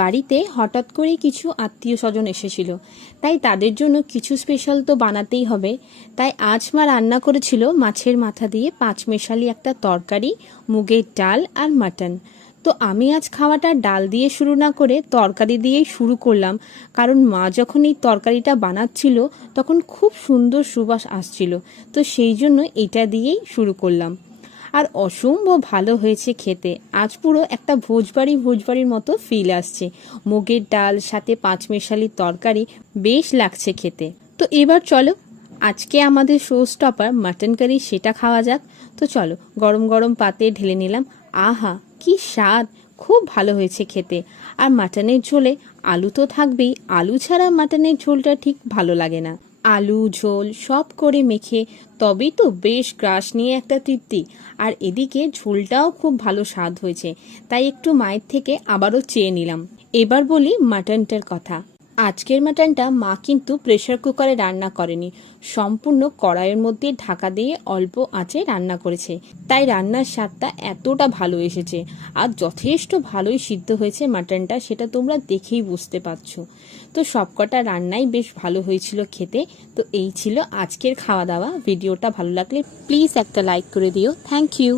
বাড়িতে হঠাৎ করে কিছু আত্মীয় স্বজন এসেছিল, তাই তাদের জন্য কিছু স্পেশাল তো বানাতেই হবে। তাই আজ মা রান্না করেছিল মাছের মাথা দিয়ে পাঁচমেশালি একটা তরকারি, মুগের ডাল আর মাটন। তো আমি আজ খাওয়াটা ডাল দিয়ে শুরু না করে তরকারি দিয়েই শুরু করলাম, কারণ মা যখন এই তরকারিটা বানাচ্ছিল তখন খুব সুন্দর সুবাস আসছিল। তো সেই জন্য এটা দিয়েই শুরু করলাম। আর অসম্ভব ভালো হয়েছে খেতে। আজ পুরো একটা ভোজবাড়ির মতো ফিল আসছে। মুগের ডাল সাথে পাঁচমেশালি তরকারি বেশ লাগছে খেতে। তো এবার চলো, আজকে আমাদের শো স্টপার মাটন কারি, সেটা খাওয়া যাক। তো চলো, গরম গরম পাতে ঢেলে নিলাম। আহা কি স্বাদ, খুব ভালো হয়েছে খেতে। আর মাটনের ঝোলে আলু তো থাকবেই, আলু ছাড়া মাটনের ঝোলটা ঠিক ভালো লাগে না। আলু ঝোল সব করে মেখে তবেই তো বেশ গ্রাস নিয়ে একটা তৃপ্তি। আর এদিকে ঝোলটাও খুব ভালো স্বাদ হয়েছে, তাই একটু মায়ের থেকে আবারও চেয়ে নিলাম। এবার বলি মাটনটার কথা। আজকের মাটনটা মা কিন্তু প্রেসার কুকারে রান্না করেনি, সম্পূর্ণ কড়াইয়ের মধ্যে ঢাকা দিয়ে অল্প আঁচে রান্না করেছে। তাই রান্নার স্বাদটা এতটা ভালো এসেছে, আর যথেষ্ট ভালোই সিদ্ধ হয়েছে মাটনটা, সেটা তোমরা দেখেই বুঝতে পারছো। তো সবকটা রান্নাই বেশ ভালো হয়েছিল খেতে। তো এই ছিল আজকের খাওয়া দাওয়া। ভিডিওটা ভালো লাগলে প্লিজ একটা লাইক করে দিও। Thank you.